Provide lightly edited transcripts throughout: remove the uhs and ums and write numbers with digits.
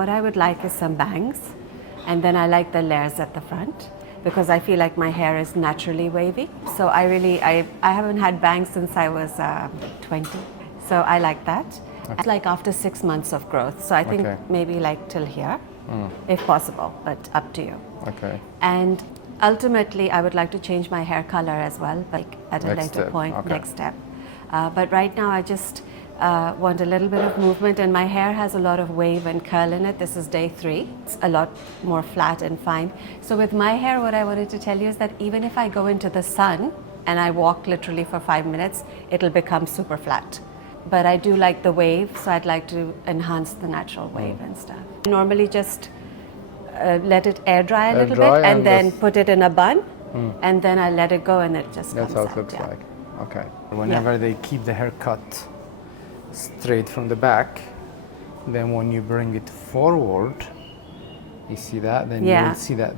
what I would like is some bangs, and then I like the layers at the front because I feel like my hair is naturally wavy. So I haven't had bangs since I was 20, so I like that. Okay. It's like after 6 months of growth, so I think maybe like till here, if possible, but up to you. Okay. And ultimately, I would like to change my hair color as well, like at a later point, next step. But right now, I just want a little bit of movement, and my hair has a lot of wave and curl in it. This is day 3. It's a lot more flat and fine. So with my hair, what I wanted to tell you is that even if I go into the sun and I walk literally for 5 minutes, it'll become super flat. But I do like the wave, so I'd like to enhance the natural wave and stuff. Normally just let it air dry a little bit and then put it in a bun, and then I let it go and it just comes out. That's how it looks like. Okay. Whenever they keep the hair cut straight from the back, then when you bring it forward, you see that, then you will see that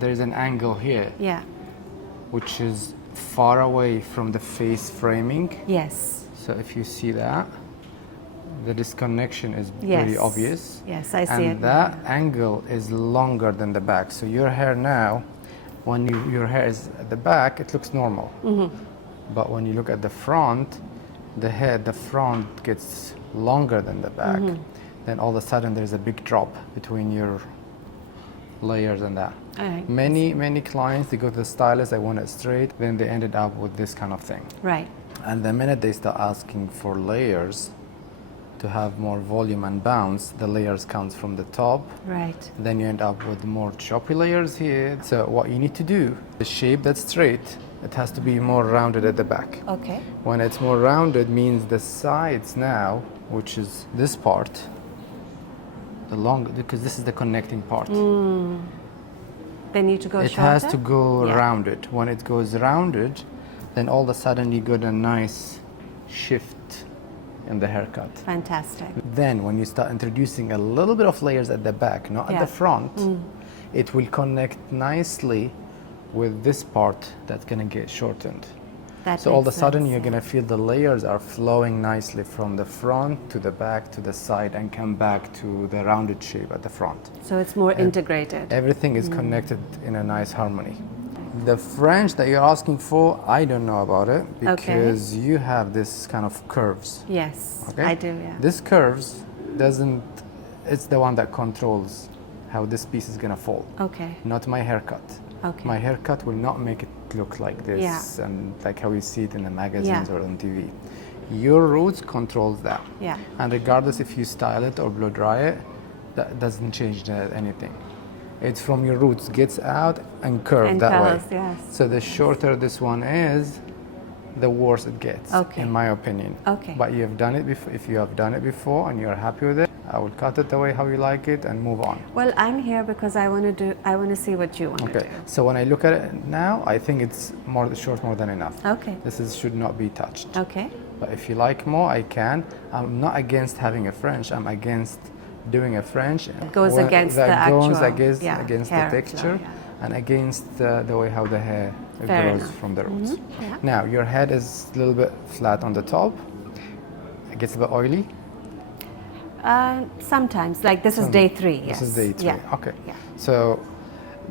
there's an angle here, which is far away from the face framing. Yes. So if you see that, the disconnection is pretty obvious. Yes, I see it. And that angle is longer than the back. So your hair now, when your hair is at the back, it looks normal. But when you look at the front, the front gets longer than the back. Then all of a sudden there's a big drop between your layers and that. Many clients, they go to the stylist, they want it straight, then they ended up with this kind of thing. Right. And the minute they start asking for layers to have more volume and bounce, the layers comes from the top. Right. Then you end up with more choppy layers here. So what you need to do, the shape that's straight, it has to be more rounded at the back. Okay. When it's more rounded means the sides now, which is this part, because this is the connecting part. They need to go shorter? It has to go rounded. When it goes rounded, then all of a sudden you get a nice shift in the haircut. Fantastic. Then when you start introducing a little bit of layers at the back, not at the front, it will connect nicely with this part that's gonna get shortened. So all of a sudden you're gonna feel the layers are flowing nicely from the front to the back to the side and come back to the rounded shape at the front. So it's more integrated. Everything is connected in a nice harmony. The French that you're asking for, I don't know about it because you have this kind of curves. Yes, I do, yeah. This curves it's the one that controls how this piece is gonna fall. Okay. Not my haircut. Okay. My haircut will not make it look like this and like how you see it in the magazines or on TV. Your roots controls that. Yeah. And regardless if you style it or blow dry it, that doesn't change anything. It's from your roots, gets out and curved that way. Yes. So the shorter this one is, the worse it gets, in my opinion. Okay. But you have done it before. If you have done it before and you're happy with it, I would cut it the way how you like it and move on. Well, I'm here because I want to see what you want to do. So when I look at it now, I think it's short more than enough. Okay. This should not be touched. Okay. But if you like more, I can. I'm not against having a French. I'm against doing a French. It goes against the against the texture and against the way how the hair grows from the roots. Now your head is a little bit flat on the top. It gets a bit oily. Sometimes, like this is day 3. Yes. This is day 3. Okay. Yeah. So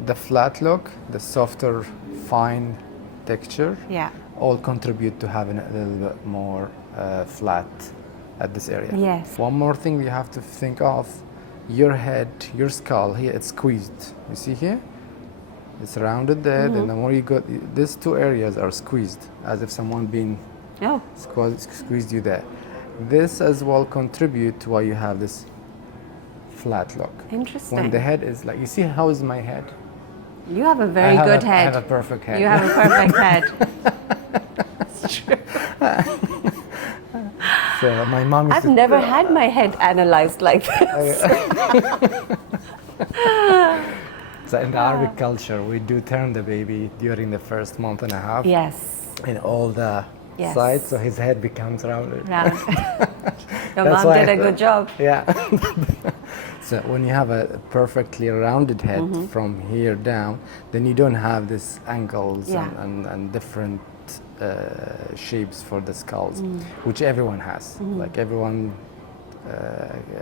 the flat look, the softer, fine texture, all contribute to having a little bit more flat at this area. Yes. One more thing you have to think of, your head, your skull here, it's squeezed. You see here? It's rounded there, then the more you go, these 2 areas are squeezed, as if someone been squeezed you there. This as well contribute to why you have this flat look. Interesting. When the head is like, you see how is my head? You have a very good head. I have a perfect head. You have a perfect head. It's true. So my mom I've never had my head analyzed like this. So in the Arabic culture, we do turn the baby during the first month and a half. Yes. In all the sides, so his head becomes rounded. Your mom did a good job. Yeah. So when you have a perfectly rounded head from here down, then you don't have these angles and different shapes for the skulls, which everyone has. Like everyone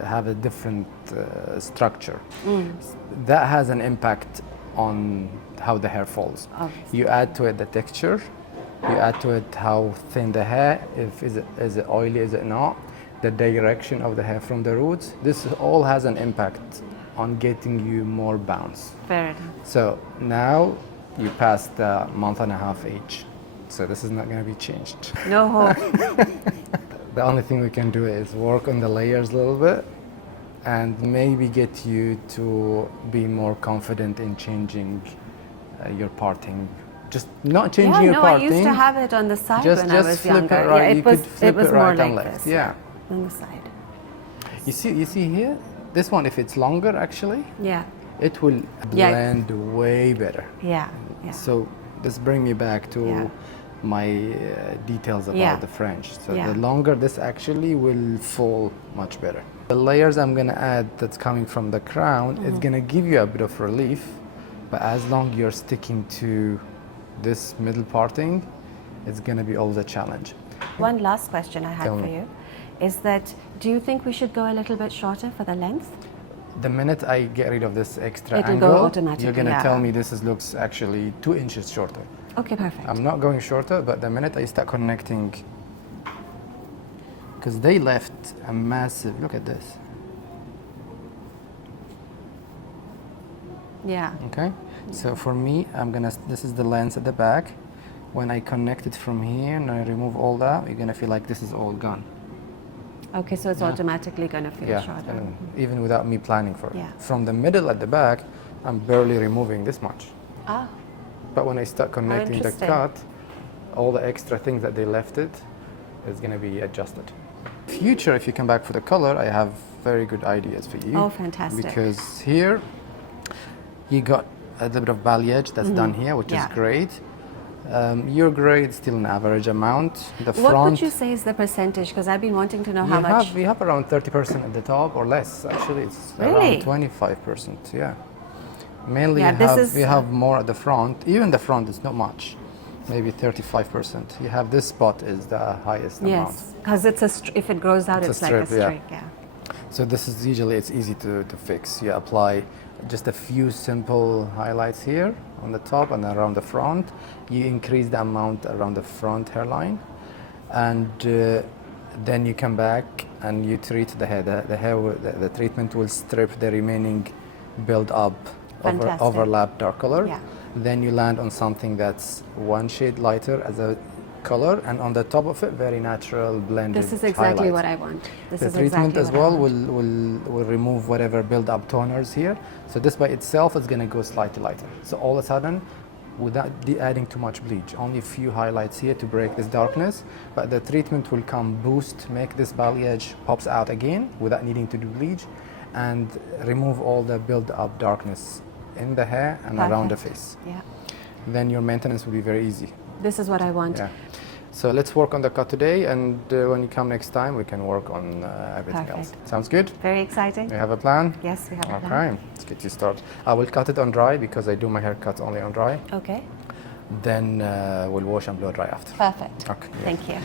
have a different structure. That has an impact on how the hair falls. Obviously. You add to it the texture, you add to it how thin the hair, is it oily, is it not, the direction of the hair from the roots. This all has an impact on getting you more bounce. Fair enough. So now you passed the month and a half age. So this is not going to be changed. No hope. The only thing we can do is work on the layers a little bit and maybe get you to be more confident in changing your parting. Just not changing your parting. I used to have it on the side when I was flip younger. It right. Yeah, You could flip it was it more right and like left. this. Yeah. On the side. You see here, this one, if it's longer actually, Yeah. it will blend way better. Yeah. Yeah. So this brings me back to my details about the French. So the longer this actually will fall much better. The layers I'm gonna add that's coming from the crown is gonna give you a bit of relief, but as long you're sticking to this middle parting, it's gonna be always a challenge. One last question I had Tell for me. you is that, do you think we should go a little bit shorter for the length? The minute I get rid of this extra It'll angle, go automatically, you're gonna yeah. tell me looks actually 2 inches shorter. Okay, perfect. I'm not going shorter, but the minute I start connecting, because they left a massive, look at this. Yeah. Okay, so for me, this is the lens at the back. When I connect it from here and I remove all that, you're gonna feel like this is all gone. Okay, so it's automatically going to feel shorter. And even without me planning for it. Yeah. From the middle at the back, I'm barely removing this much. Ah, But when I start connecting the interesting. cut, all the extra things that they left it is going to be adjusted. Future, if you come back for the color, I have very good ideas for you. Oh, fantastic. Because here, you got a little bit of balayage that's done here, which is great. Your grade is still an average amount. The what front, would you say is the percentage? Because I've been wanting to know how you much. have, we have around 30% at the top or less. Actually, it's Really? around 25%. Yeah. Mainly, Yeah, we have more at the front. Even the front is not much, maybe 35%. You have this spot is the highest amount. Yes, because it's if it grows out, it's like a streak. Yeah. So this is usually it's easy to fix. You apply just a few simple highlights here on the top and around the front. You increase the amount around the front hairline, and then you come back and you treat the hair. The treatment will strip the remaining build up overlap dark color. Yeah. Then you land on something that's one shade lighter as a color, and on the top of it, very natural blended. This is exactly highlights. what I want. This The is treatment exactly as what I well want. will remove whatever build up toners here. So this by itself is going to go slightly lighter. So all of a sudden, without adding too much bleach, only a few highlights here to break this darkness, but the treatment will come boost, make this balayage pops out again without needing to do bleach, and remove all the build up darkness in the hair and around the face. Yeah. Then your maintenance will be very easy. This is what I want. Yeah. So let's work on the cut today, and when you come next time, we can work on everything else. Perfect. Sounds good? Very exciting. We have a plan? Yes, we have a plan. Okay, let's get you started. I will cut it on dry because I do my haircuts only on dry. Okay. Then we'll wash and blow dry after. Perfect. Okay. Thank you.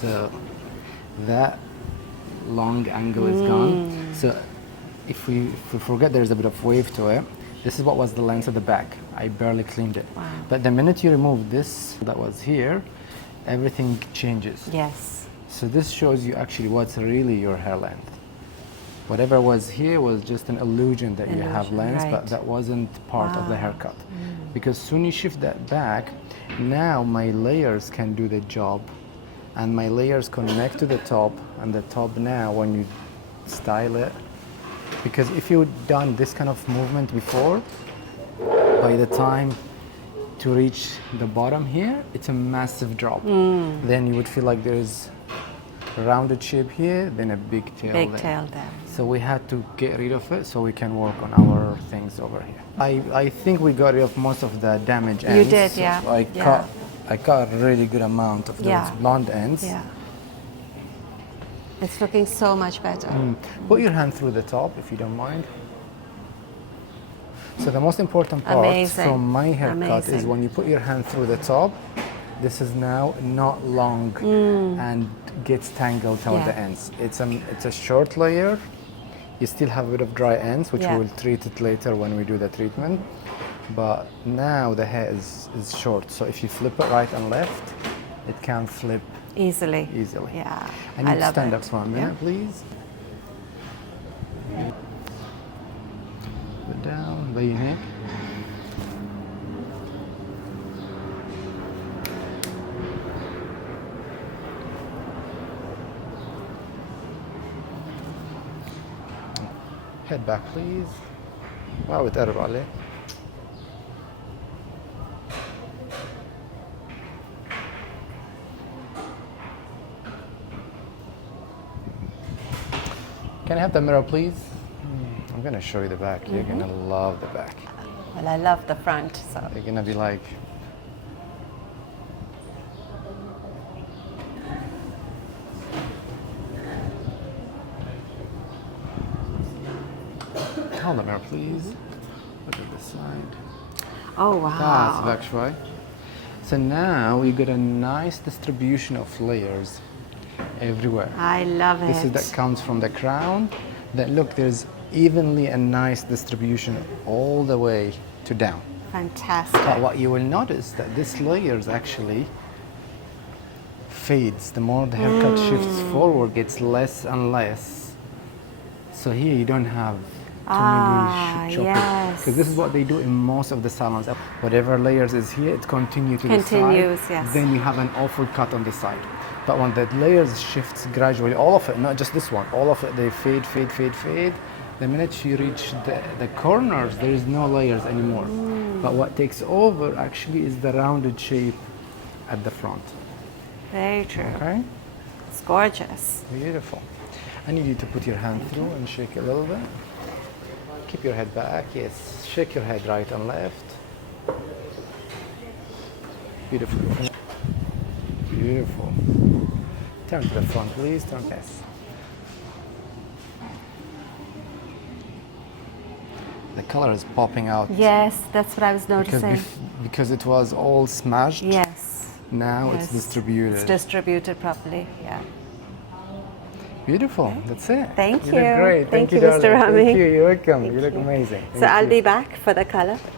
So that long angle is gone. So if we forget there's a bit of wave to it, this is what was the length of the back. I barely cleaned it. Wow. But the minute you remove this that was here, everything changes. Yes. So this shows you actually what's really your hair length. Whatever was here was just an illusion that you have length, right. but that wasn't part of the haircut. Because soon you shift that back, now my layers can do the job, and my layers connect to the top, and the top now when you style it, because if you'd done this kind of movement before, by the time to reach the bottom here, it's a massive drop. Then you would feel like there's a rounded shape here, then a big tail Big there. tail there. So we had to get rid of it so we can work on our things over here. I think we got rid of most of the damaged ends. did, So yeah. I cut a really good amount of those blonde ends. Yeah. It's looking so much better. Put your hand through the top if you don't mind. So the most important part Amazing. from my haircut is Amazing. when you put your hand through the top, This is now not long and gets tangled toward the ends. It's a short layer. You still have a bit of dry ends, which we will treat it later when we do the treatment. But now the hair is short, so if you flip it right and left, it can flip easily. Yeah. I need to stand up for a minute, please. Put down, lay your neck. Head back, please. واو تقرب عليه. Can I have the mirror, please? I'm gonna show you the back. You're gonna love the back. Well, I love the front, so. You're gonna be like, hold the mirror, please. Look at this side. Oh, wow. That's back شوي. So now we got a nice distribution of layers everywhere. I love it. This is that comes from the crown. Then look, there's evenly a nice distribution all the way to down. Fantastic. But what you will notice that this layers actually fades. The more the haircut shifts forward, gets less and less. So here you don't have too many choppers. Yes. Because this is what they do in most of the salons. Whatever layers is here, it continues to the side. Yes. Then you have an awful cut on the side. But when the layers shifts gradually, all of it, not just this one, all of it, they fade, fade, fade, fade. The minute you reach the corners, there is no layers anymore. But what takes over actually is the rounded shape at the front. Very true. Okay? It's gorgeous. Beautiful. I need you to put your hand through and shake a little bit. Keep your head back, yes. Shake your head right and left. Beautiful. Beautiful. Turn to the front, please. Turn. Yes. The color is popping out. Yes, that's what I was noticing. Because it was all smashed. Yes. Now Yes. it's distributed. It's distributed properly, yeah. Beautiful. That's it. Thank You you. look great. Thank you, darling. Mr. Rami. Thank you. You're welcome. You look amazing. So I'll be back for the color.